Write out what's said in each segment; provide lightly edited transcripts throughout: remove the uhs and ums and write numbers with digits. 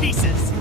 pieces!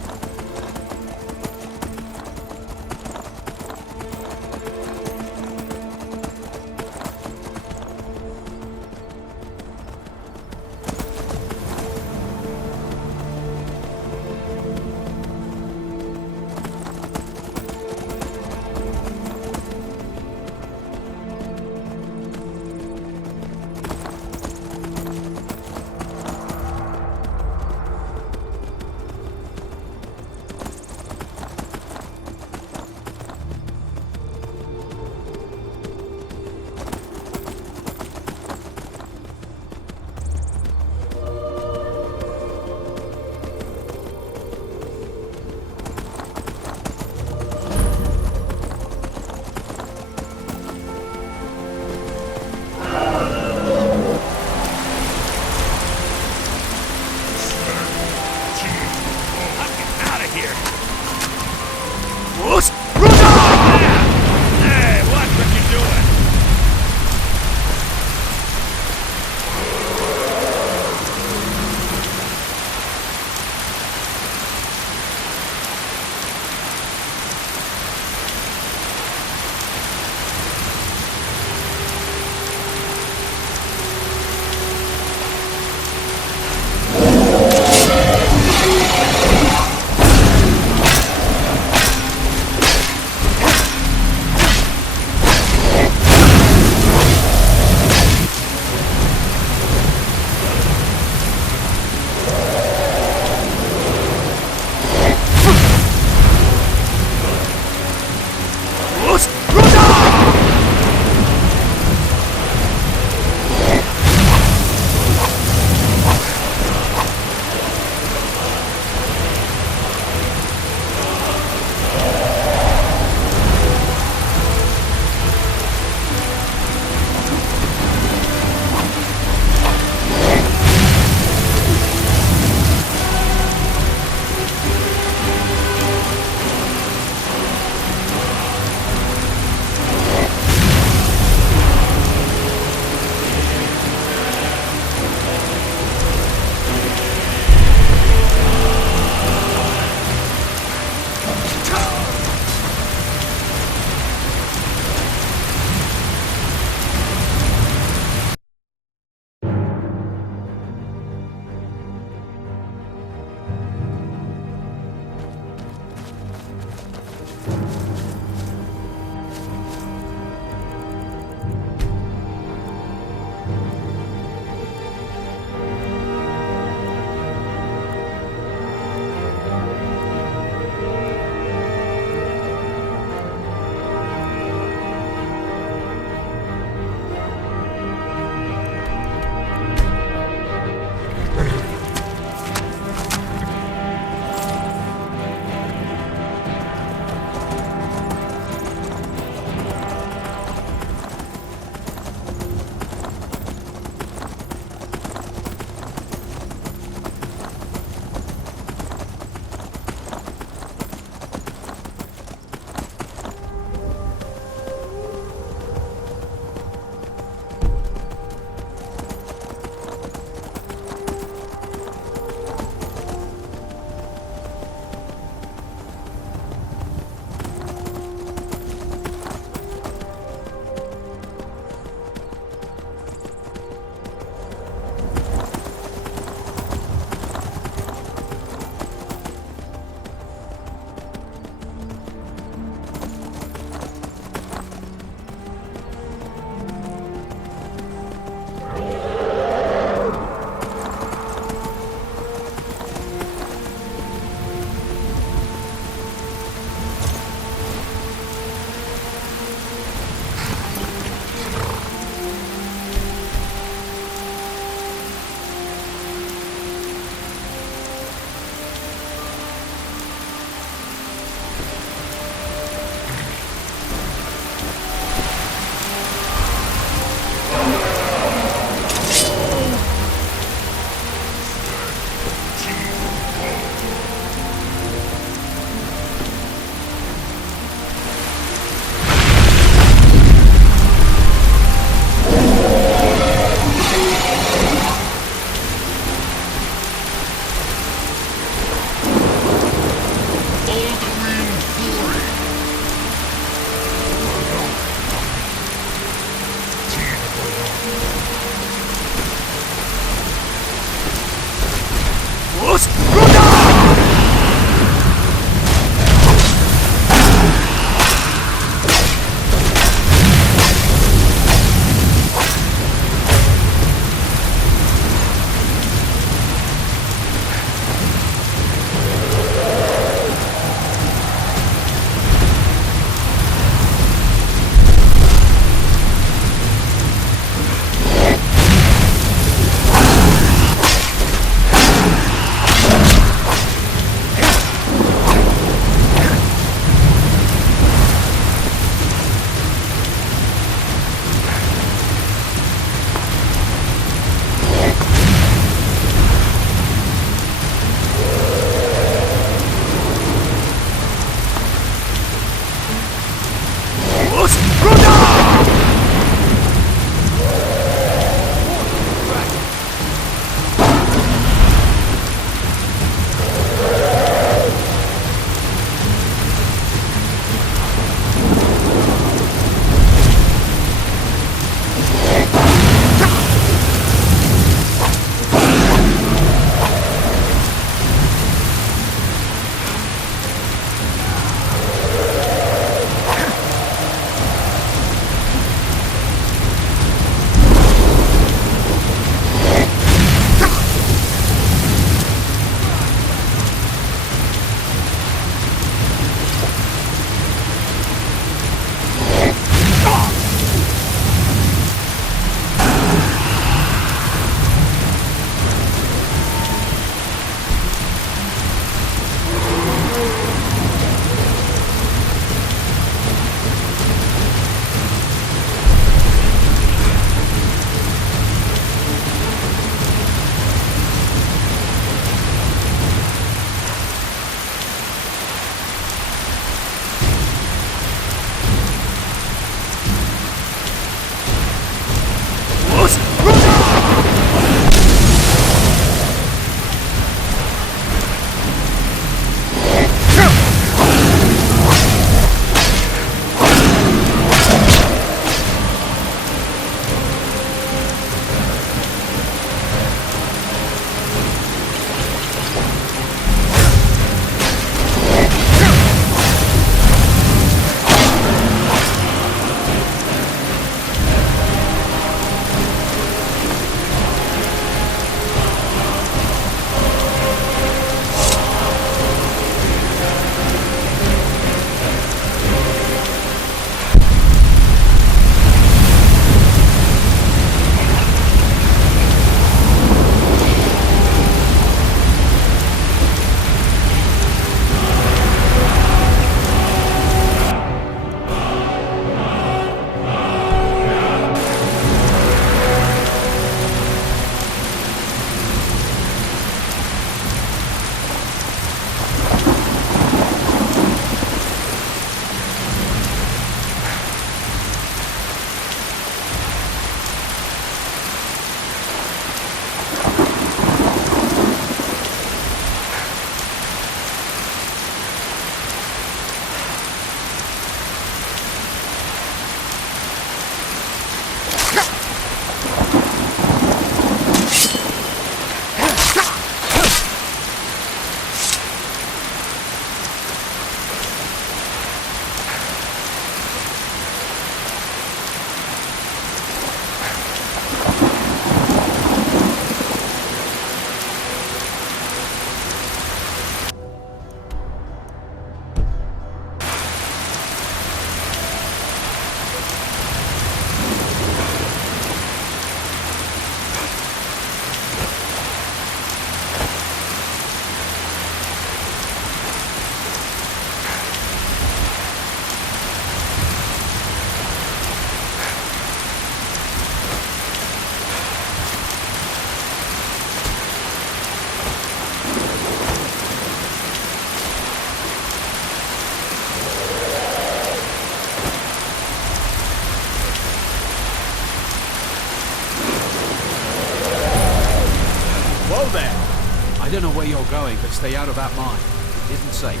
I don't know where you're going, but stay out of that mine. It isn't safe.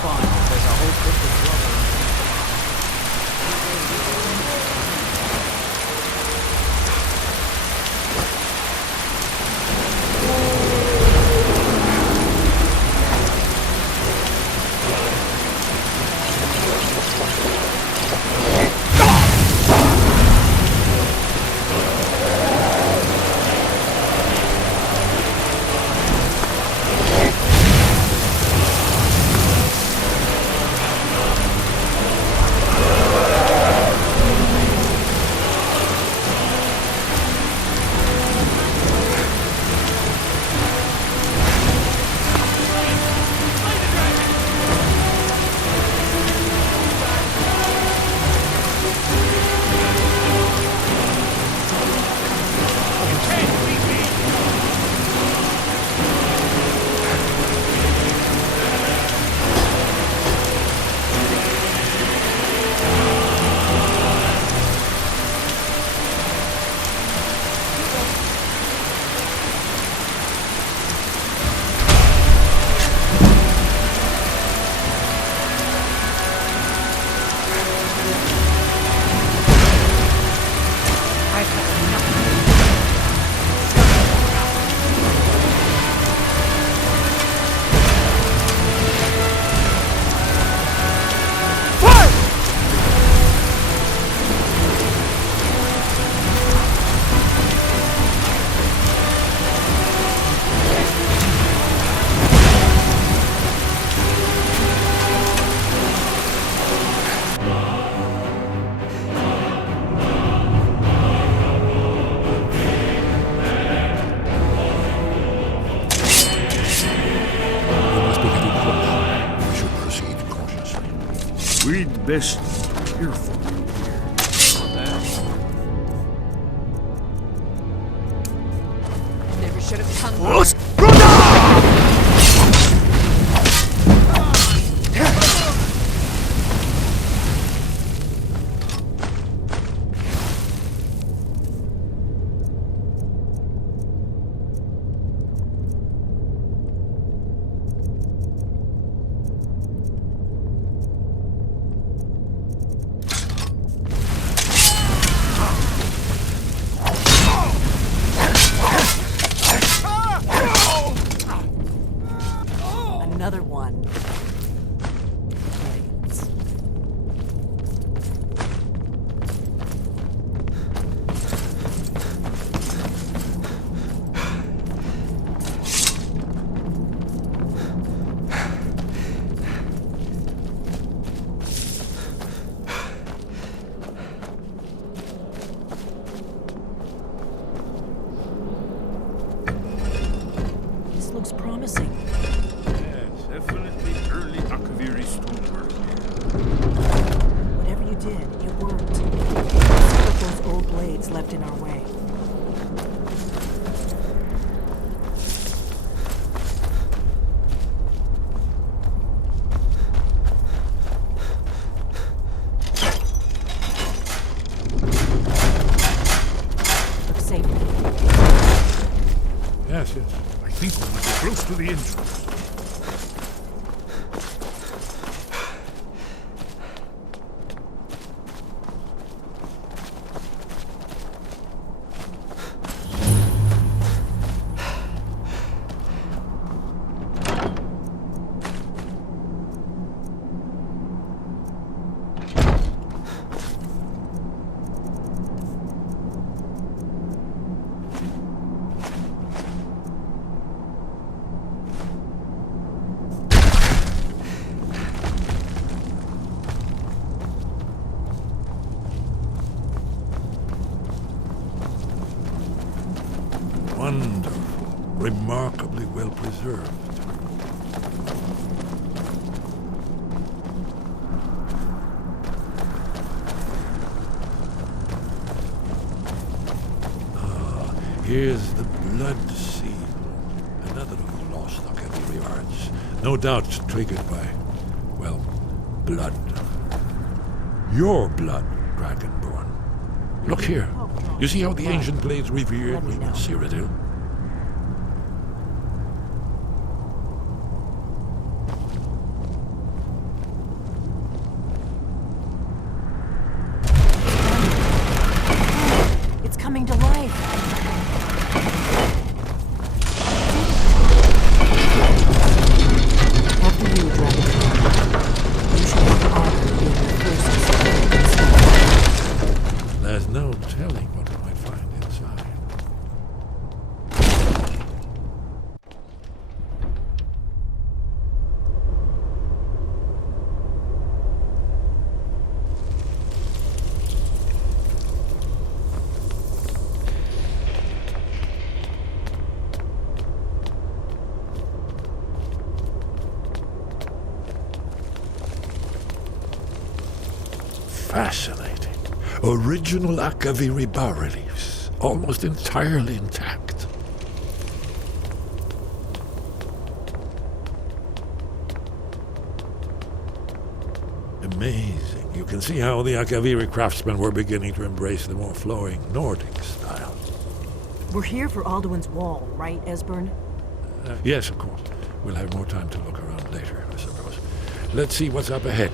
Fine, there's a whole bunch of rubber. We'd best be careful. Never should have come. Another one. Blades. This looks promising. Definitely early Akaviri stonework. Whatever you did, it worked. Let's put those old blades left in our way. Look safe. Yes. I think we might be close to the entrance. Wonderful. Remarkably well preserved. Ah, here's the blood seal. Another of the lost Akaviri arts. No doubt triggered by, well, blood. Your blood, Dragonborn. Look here. You see how the ancient blades revered me in Cyrodiil? coming to life. After you, Dragon. You should have the honor of being the first. There's no telling what we might find inside. Fascinating. Original Akaviri bas-reliefs, almost entirely intact. Amazing. You can see how the Akaviri craftsmen were beginning to embrace the more flowing Nordic style. We're here for Alduin's Wall, right, Esbern? Yes, of course. We'll have more time to look around later, I suppose. Let's see what's up ahead.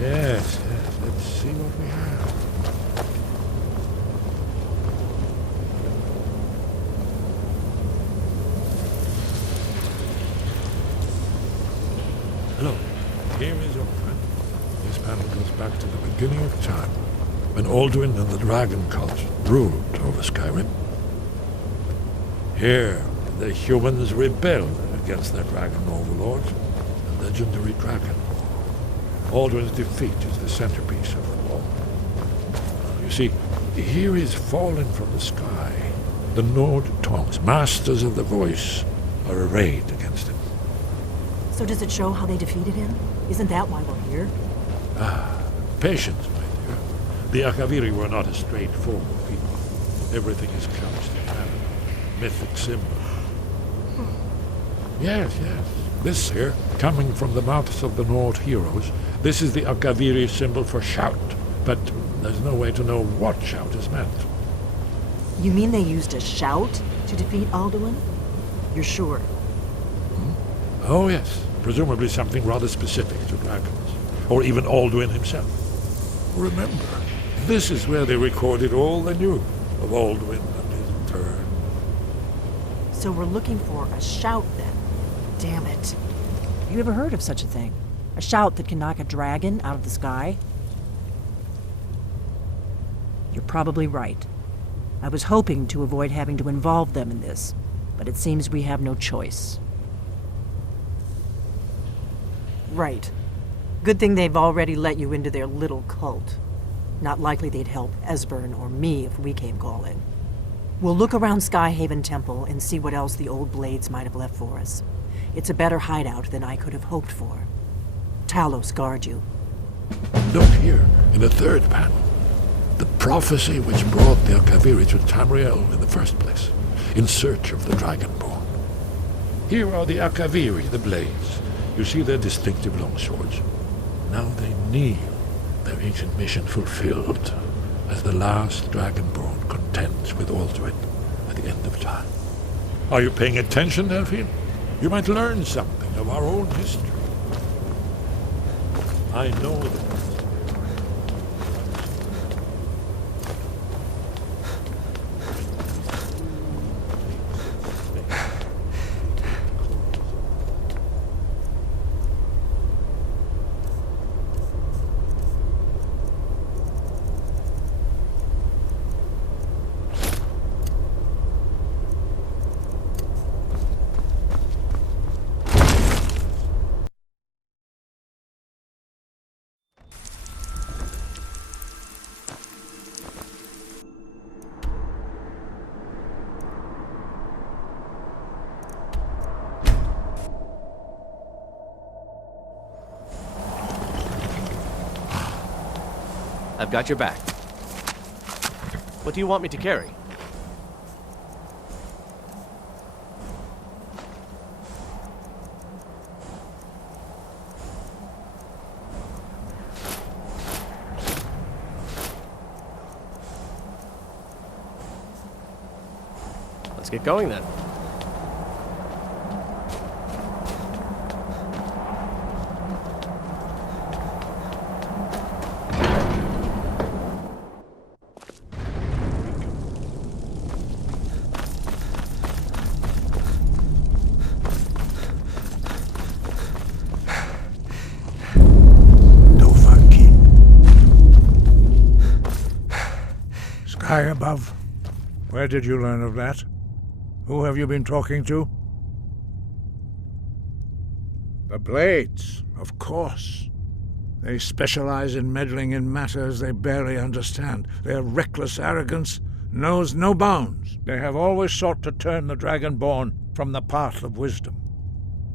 Yes, let's see what we have. Look, here is your friend. This panel goes back to the beginning of time, when Alduin and the dragon cult ruled over Skyrim. Here, the humans rebelled against their dragon overlords, the legendary dragon. Alduin's defeat is the centerpiece of the wall. You see, here is fallen from the sky. The Nord tongues, masters of the voice, are arrayed against him. So does it show how they defeated him? Isn't that why we're here? Patience, my dear. The Akaviri were not a straightforward people. Everything is couched in canon, mythic symbol. Yes. This here, coming from the mouths of the Nord heroes, this is the Akaviri symbol for shout, but there's no way to know what shout is meant. You mean they used a shout to defeat Alduin? You're sure? Oh yes, presumably something rather specific to dragons, or even Alduin himself. Remember, this is where they recorded all they knew of Alduin and his return. So we're looking for a shout then. Damn it. You ever heard of such a thing? A shout that can knock a dragon out of the sky? You're probably right. I was hoping to avoid having to involve them in this, but it seems we have no choice. Right. Good thing they've already let you into their little cult. Not likely they'd help Esbern or me if we came calling. We'll look around Skyhaven Temple and see what else the old blades might have left for us. It's a better hideout than I could have hoped for. Talos guard you. Look here, in the third panel. The prophecy which brought the Akaviri to Tamriel in the first place, in search of the Dragonborn. Here are the Akaviri, the blades. You see their distinctive long swords. Now they kneel, their ancient mission fulfilled, as the last Dragonborn contends with Aldrin at the end of time. Are you paying attention, Delphine? You might learn something of our own history. I know that. I've got your back. What do you want me to carry? Let's get going then. High above. Where did you learn of that? Who have you been talking to? The Blades, of course. They specialize in meddling in matters they barely understand. Their reckless arrogance knows no bounds. They have always sought to turn the Dragonborn from the path of wisdom.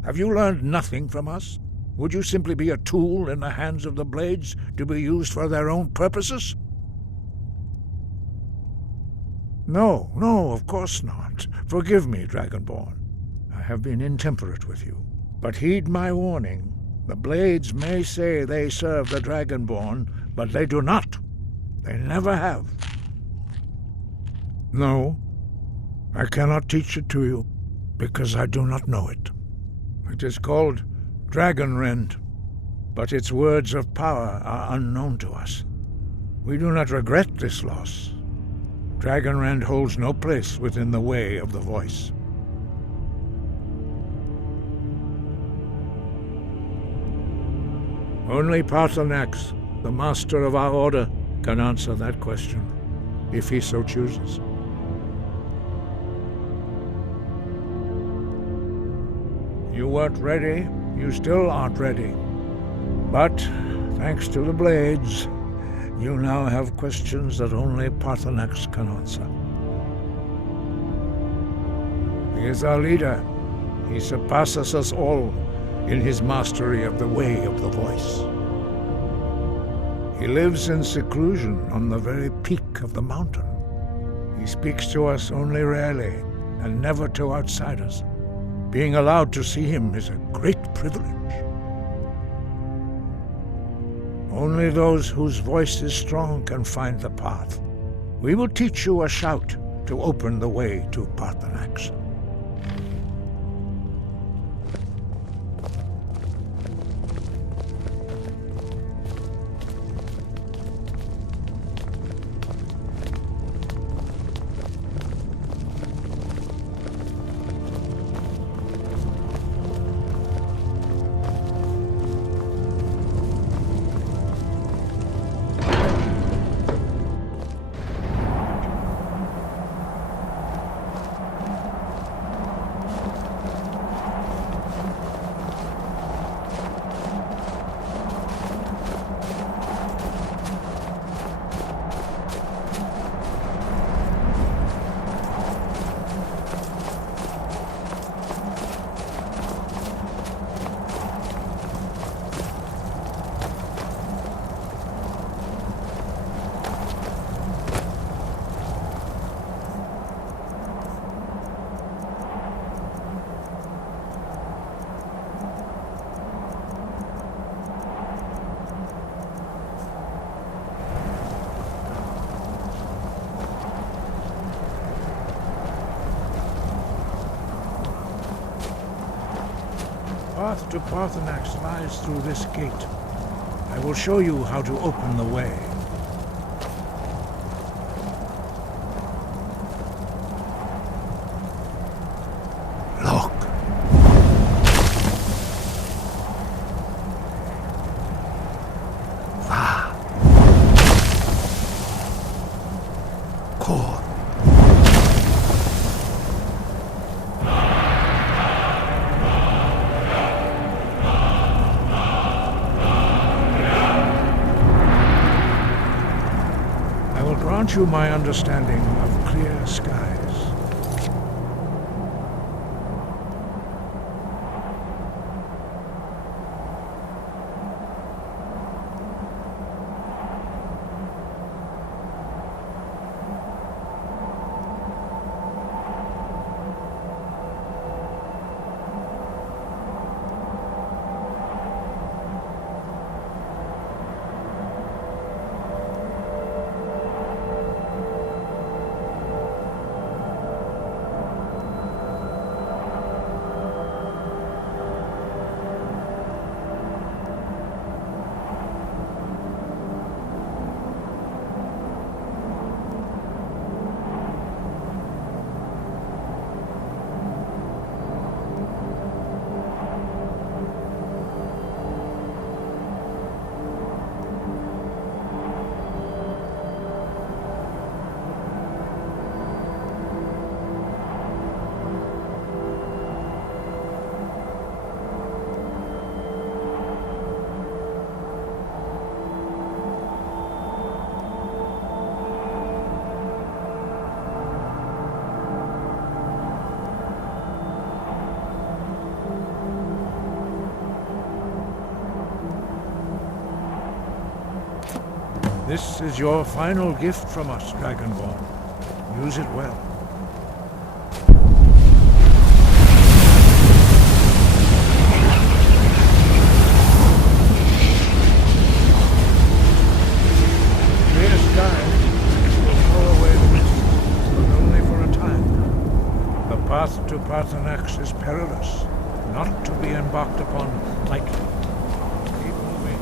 Have you learned nothing from us? Would you simply be a tool in the hands of the Blades to be used for their own purposes? No, of course not. Forgive me, Dragonborn. I have been intemperate with you. But heed my warning. The Blades may say they serve the Dragonborn, but they do not. They never have. No, I cannot teach it to you, because I do not know it. It is called Dragonrend, but its words of power are unknown to us. We do not regret this loss. Dragonrend holds no place within the way of the voice. Only Paarthurnax, the master of our order, can answer that question, if he so chooses. You weren't ready, you still aren't ready. But, thanks to the Blades, you now have questions that only Paarthurnax can answer. He is our leader. He surpasses us all in his mastery of the way of the voice. He lives in seclusion on the very peak of the mountain. He speaks to us only rarely, and never to outsiders. Being allowed to see him is a great privilege. Only those whose voice is strong can find the path. We will teach you a shout to open the way to Paarthurnax. path to Parthenax lies through this gate. I will show you how to open the way. Look. Va. Cor. I will grant you my understanding of clear skies. This is your final gift from us, Dragonborn. Use it well. Clear skies will throw away the mist, but only for a time. The path to Parthenax is perilous, not to be embarked upon lightly. Keep moving.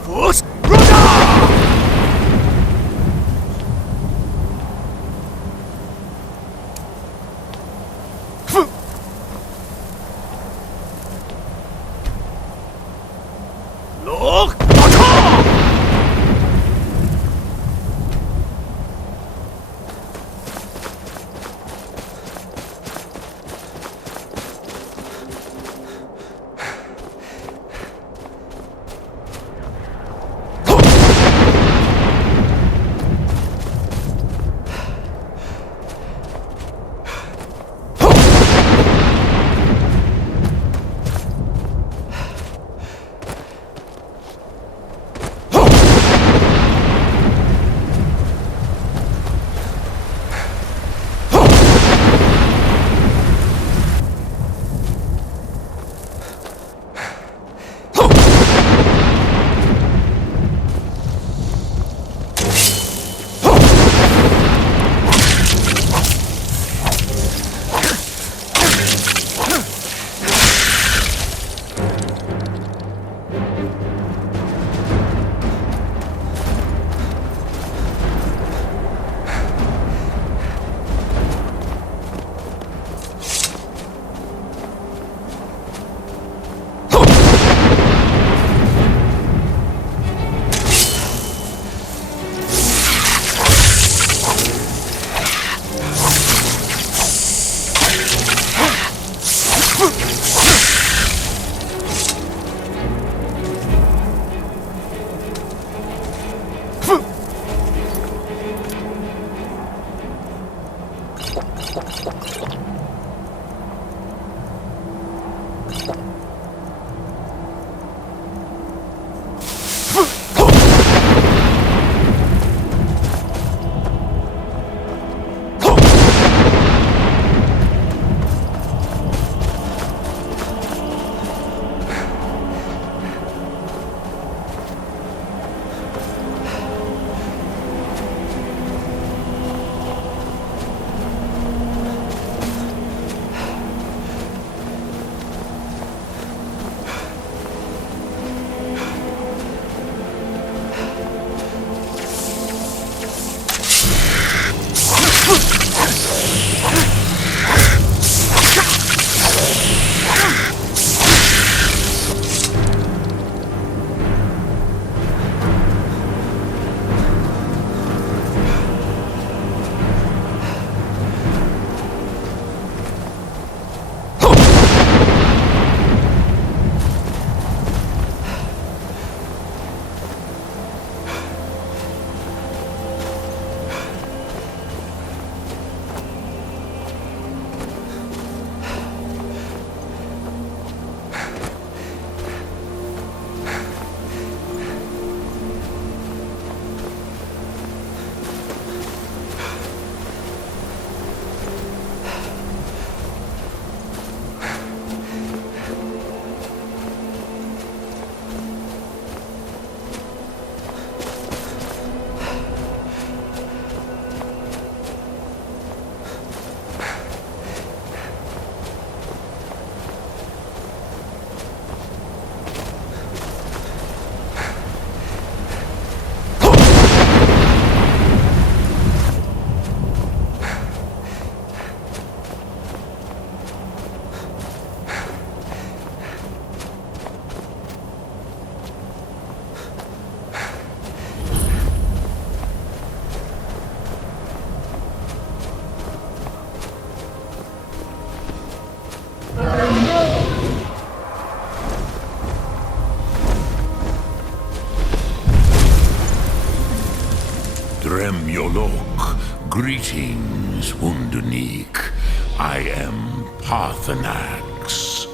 Yolok. Greetings, Wunderneek. I am Parthenax.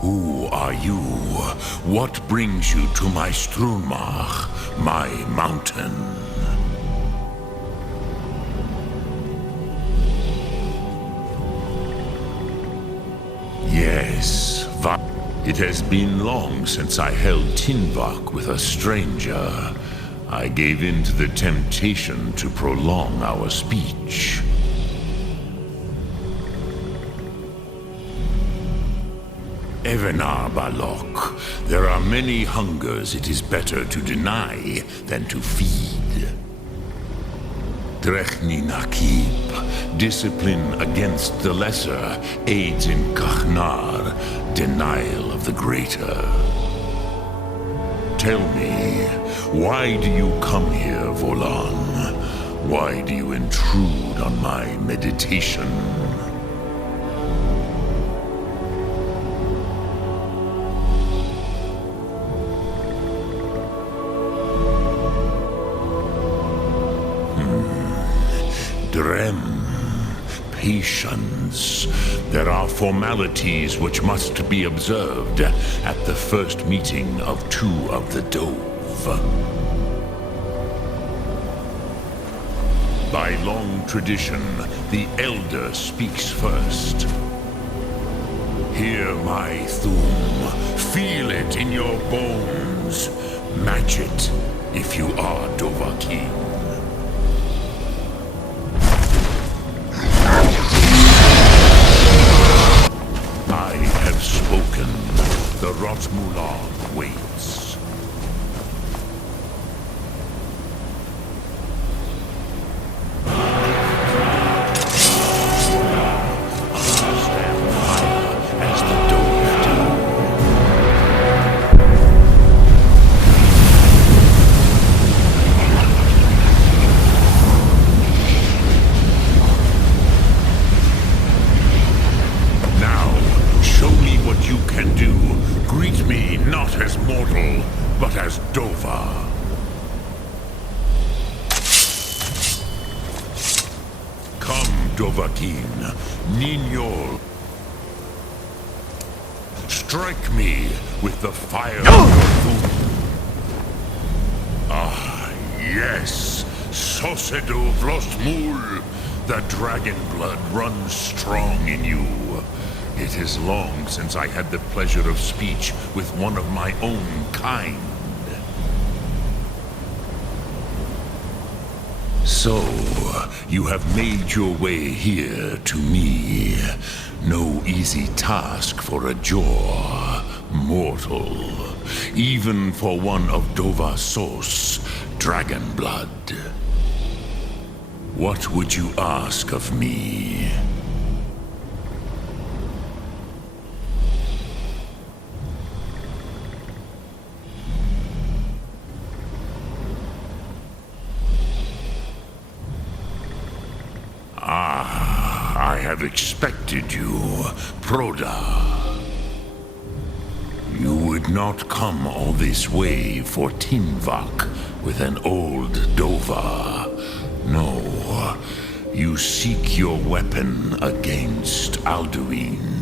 Who are you? What brings you to my Strunmach, my mountain? Yes, it has been long since I held Tinvak with a stranger. I gave in to the temptation to prolong our speech. Evenar Balok, there are many hungers it is better to deny than to feed. Drechni Nakib, discipline against the lesser aids in Kachnar, denial of the greater. Tell me, why do you come here, Volan? Why do you intrude on my meditation? Drem. Patience. There are formalities which must be observed at the first meeting of two of the Dove. By long tradition, the Elder speaks first. Hear my Thum. Feel it in your bones. Match it if you are Dovahkiin. Spoken. The Rotmulan waits. Stand fire as the Dove do. You can do. Greet me not as mortal, but as Dova. Come, Dovahkiin, Ninyol. Strike me with the fire of your Thum. Ah, yes, Sosedo Vlosmul. The dragon blood runs strong in you. It is long since I had the pleasure of speech with one of my own kind. So, you have made your way here to me. No easy task for a Jor, mortal. Even for one of Dovasos, dragon blood. What would you ask of me? I have expected you, Proda. You would not come all this way for Tinvak with an old Dova. No, you seek your weapon against Alduin.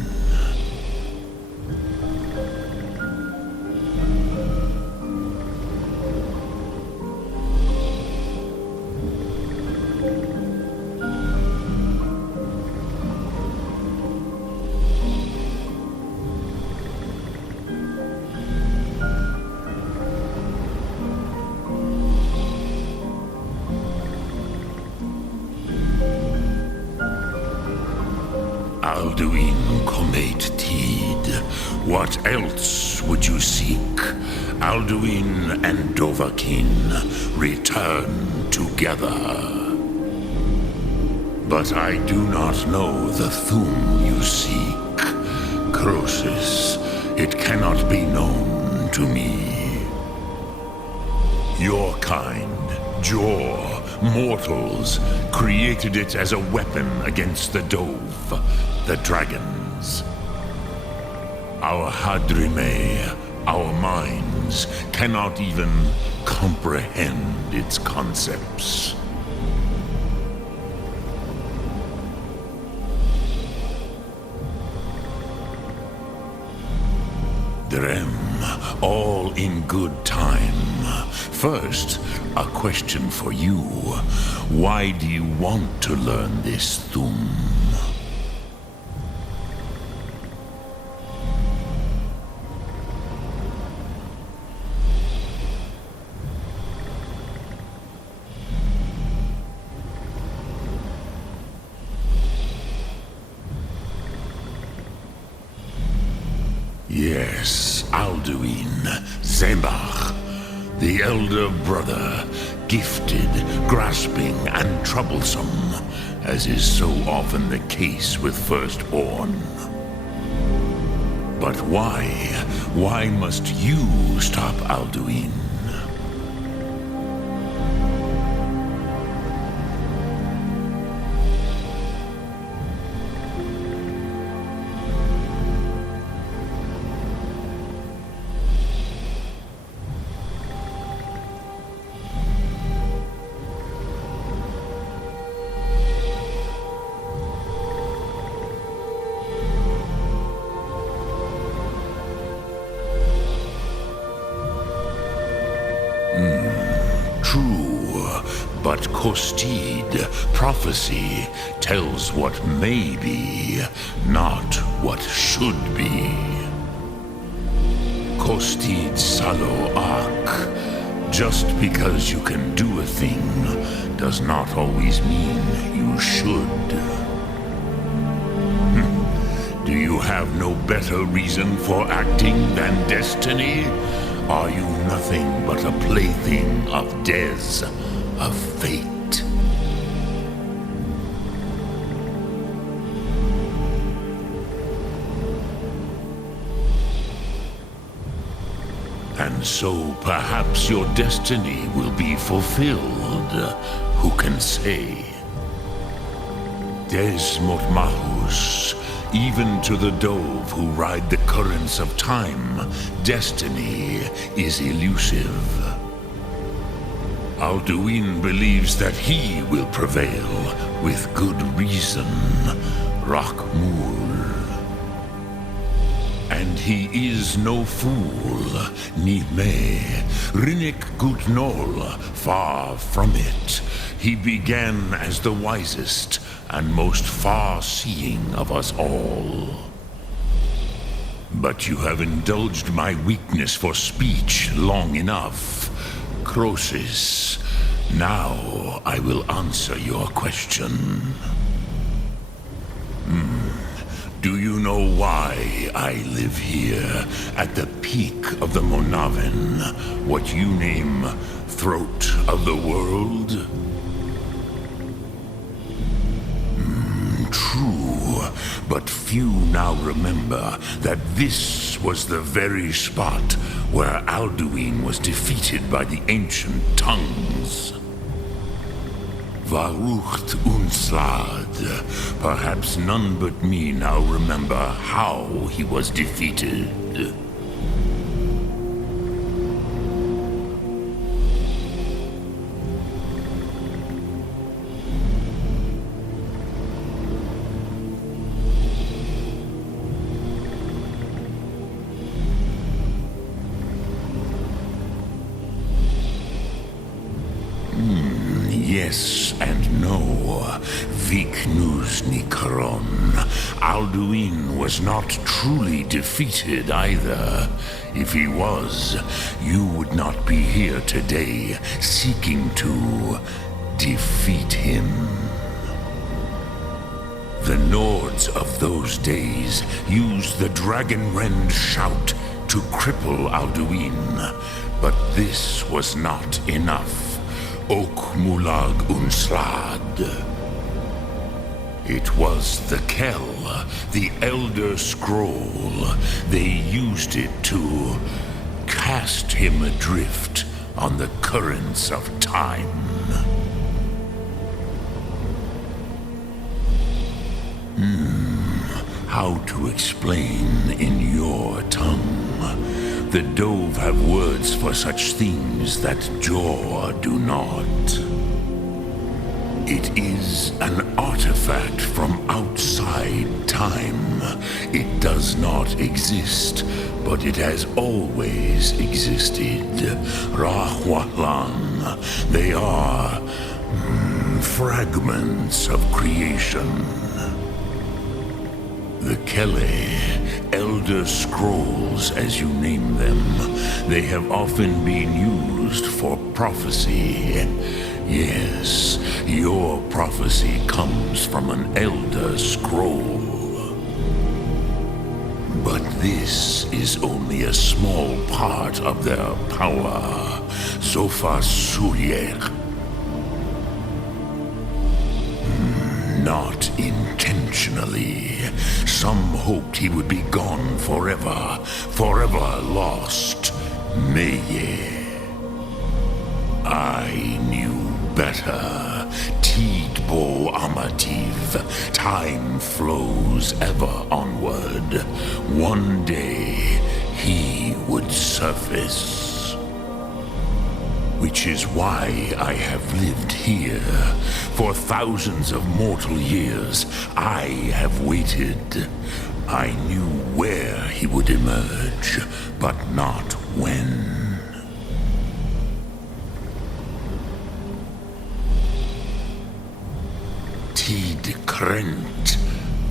Alduin Comet Tid. What else would you seek? Alduin and Dovahkiin return together. But I do not know the Thum you seek. Croesus, it cannot be known to me. Your kind, Jor, mortals, created it as a weapon against the Dove, the dragons. Our Hadrime Our minds cannot even comprehend its concepts. Drem, all in good time. First, a question for you. Why do you want to learn this Thum? Yes, Alduin, Zebach, the elder brother, gifted, grasping, and troublesome, as is so often the case with firstborn. But why? Why must you stop Alduin? True, but Kostid, prophecy, tells what may be, not what should be. Kostid Salo Ak, just because you can do a thing does not always mean you should. Do you have no better reason for acting than destiny? Are you nothing but a plaything of Des, of fate? And so perhaps your destiny will be fulfilled. Who can say? Des Motmahus, even to the dove who ride the currents of time, destiny is elusive. Alduin believes that he will prevail, with good reason, Rakmul. And he is no fool, Nime, Rinnik Gutnol, far from it. He began as the wisest and most far-seeing of us all. But you have indulged my weakness for speech long enough. Croesus, now I will answer your question. Do you know why I live here, at the peak of the Monaven, what you name Throat of the World? True, but few now remember that this was the very spot where Alduin was defeated by the ancient tongues. Varucht Unslad. Perhaps none but me now remember how he was defeated. Yes and no. Viknus Nikaron. Alduin was not truly defeated either. If he was, you would not be here today seeking to defeat him. The Nords of those days used the Dragonrend shout to cripple Alduin, but this was not enough. Ok Mulag Unslad. It was the Kell, the Elder Scroll. They used it to cast him adrift on the currents of time. How to explain in your tongue? The Dove have words for such things that Jor do not. It is an artifact from outside time. It does not exist, but it has always existed. Rahwalan. They are fragments of creation. The Kele, Elder Scrolls as you name them, they have often been used for prophecy. Yes, your prophecy comes from an Elder Scroll. But this is only a small part of their power. Zofa Suryek. Not intentionally. Some hoped he would be gone forever, forever lost. Meye. I knew better. Tidbo Amativ. Time flows ever onward. One day, he would surface. Which is why I have lived here. For thousands of mortal years, I have waited. I knew where he would emerge, but not when. Tid Krent.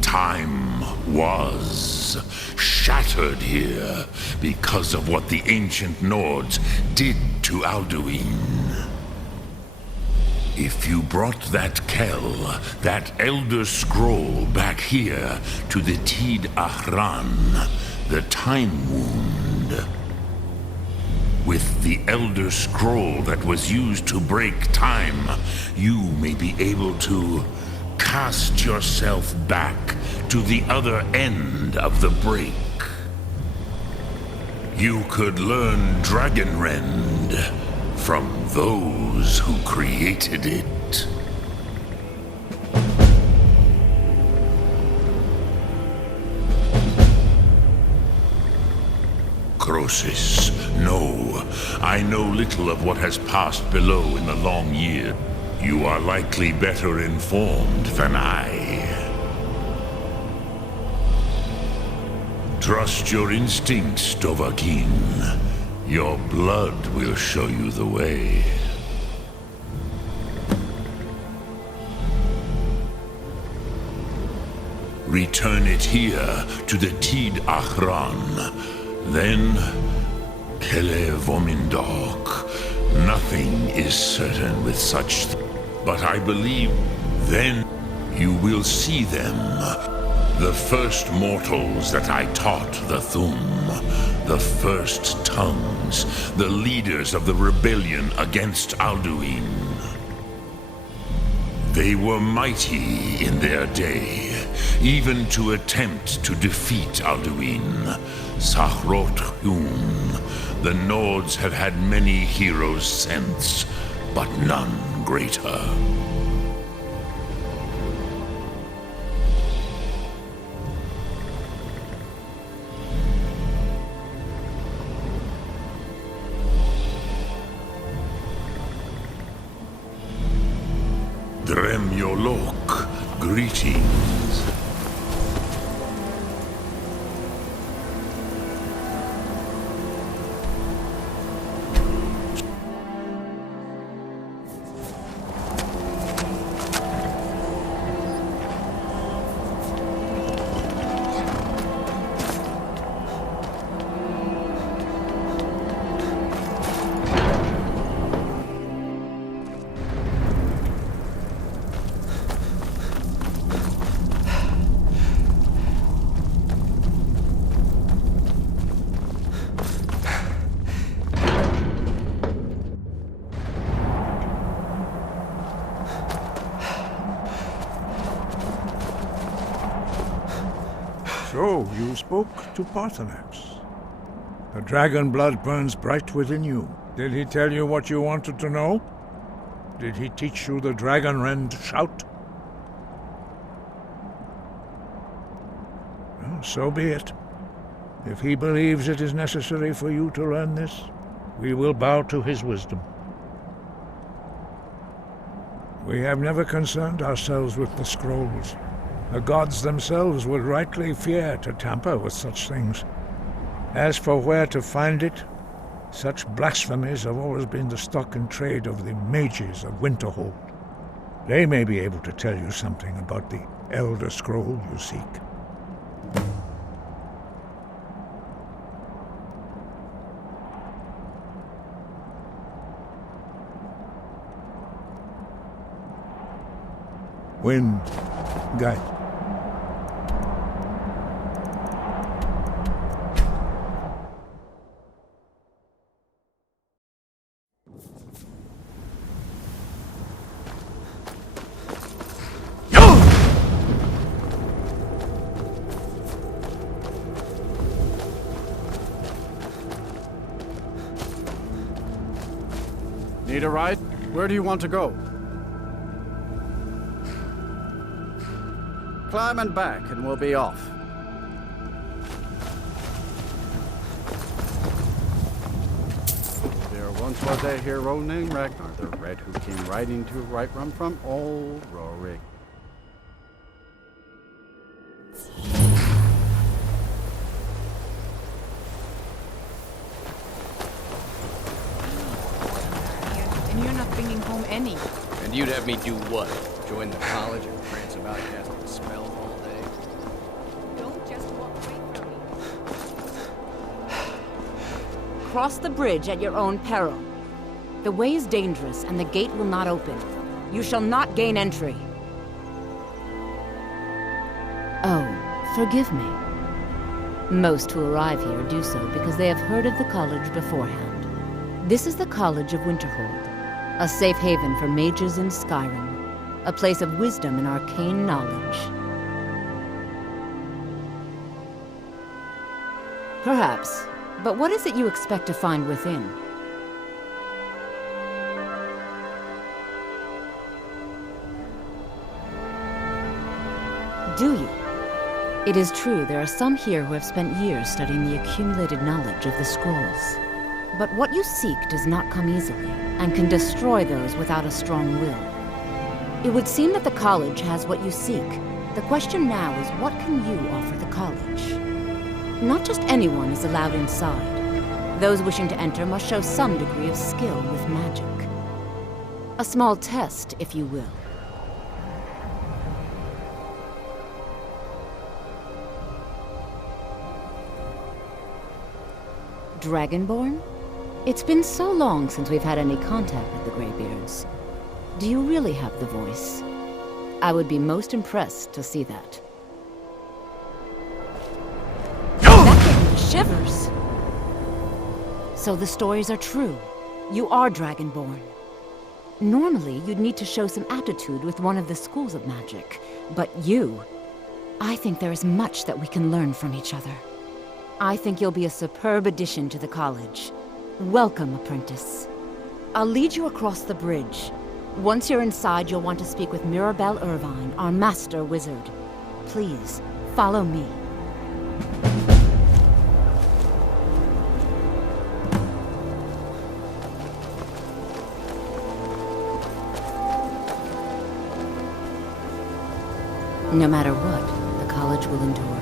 Time was shattered here because of what the ancient Nords did to Alduin. If you brought that Kel, that Elder Scroll back here to the Tid Ahran, the Time Wound, with the Elder Scroll that was used to break time, you may be able to cast yourself back to the other end of the break. You could learn Dragonrend from those who created it. Crosis, no. I know little of what has passed below in the long year. You are likely better informed than I. Trust your instincts, Dovahkiin. Your blood will show you the way. Return it here to the Tid Ahran. Then, Kele Vomindok. Nothing is certain with such but I believe then you will see them. The first mortals that I taught the Thum. The first tongues. The leaders of the rebellion against Alduin. They were mighty in their day, even to attempt to defeat Alduin. Sahrot Hum. The Nords have had many heroes since, but none greater. Dremyolok, greetings. So, you spoke to Paarthurnax. The dragon blood burns bright within you. Did he tell you what you wanted to know? Did he teach you the Dragonrend shout? Well, so be it. If he believes it is necessary for you to learn this, we will bow to his wisdom. We have never concerned ourselves with the scrolls. The gods themselves would rightly fear to tamper with such things. As for where to find it, such blasphemies have always been the stock and trade of the mages of Winterhold. They may be able to tell you something about the Elder Scroll you seek. Wind, guide. Need a ride? Where do you want to go? Climb and back, and we'll be off. There once was a hero named Ragnar the Red who came riding to Whiterun from old Rorik. And you're not bringing home any. And you'd have me do what? Join the college and prance about casting spells all day? Don't just walk away from me. Cross the bridge at your own peril. The way is dangerous, and the gate will not open. You shall not gain entry. Oh, forgive me. Most who arrive here do so because they have heard of the college beforehand. This is the College of Winterhold, a safe haven for mages in Skyrim. A place of wisdom and arcane knowledge. Perhaps, but what is it you expect to find within? Do you? It is true there are some here who have spent years studying the accumulated knowledge of the scrolls. But what you seek does not come easily, and can destroy those without a strong will. It would seem that the college has what you seek. The question now is, what can you offer the college? Not just anyone is allowed inside. Those wishing to enter must show some degree of skill with magic. A small test, if you will. Dragonborn? It's been so long since we've had any contact with the Greybeards. Do you really have the voice? I would be most impressed to see that. That gave me shivers! So the stories are true. You are Dragonborn. Normally, you'd need to show some aptitude with one of the schools of magic. But you... I think there is much that we can learn from each other. I think you'll be a superb addition to the college. Welcome, apprentice. I'll lead you across the bridge. Once you're inside, you'll want to speak with Mirabelle Irvine, our master wizard. Please, follow me. No matter what, the college will endure.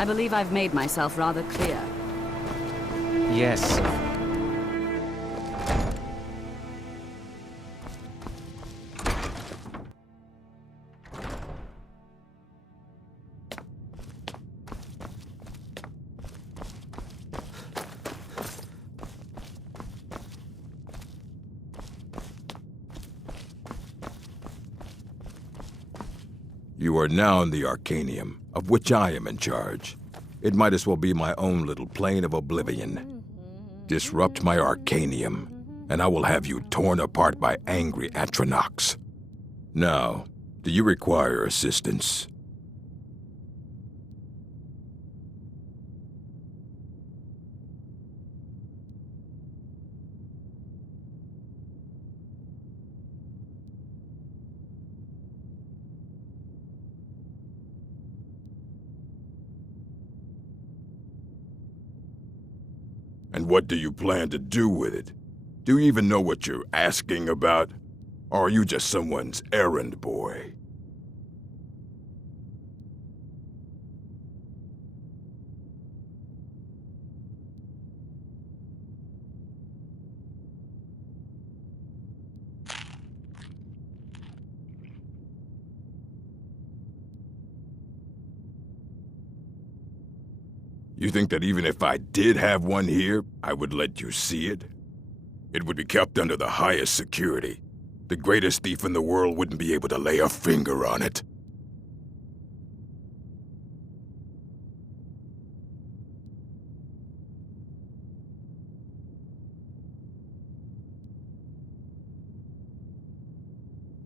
I believe I've made myself rather clear. yes. You are now in the Arcanium, of which I am in charge. It might as well be my own little plane of oblivion. Disrupt my Arcanium, and I will have you torn apart by angry Atronachs. Now, do you require assistance? And what do you plan to do with it? Do you even know what you're asking about? Or are you just someone's errand boy? You think that even if I did have one here, I would let you see it? It would be kept under the highest security. The greatest thief in the world wouldn't be able to lay a finger on it.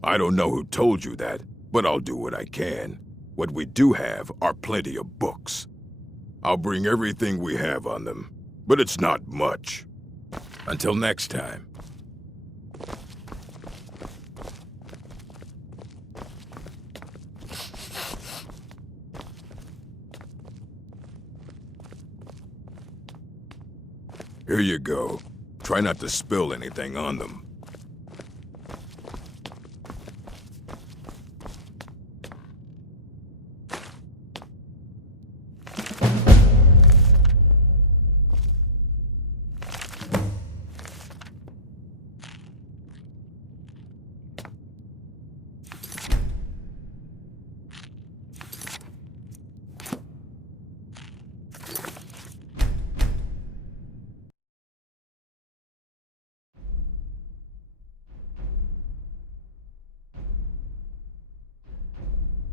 I don't know who told you that, but I'll do what I can. What we do have are plenty of books. I'll bring everything we have on them, but it's not much. Until next time. Here you go. Try not to spill anything on them.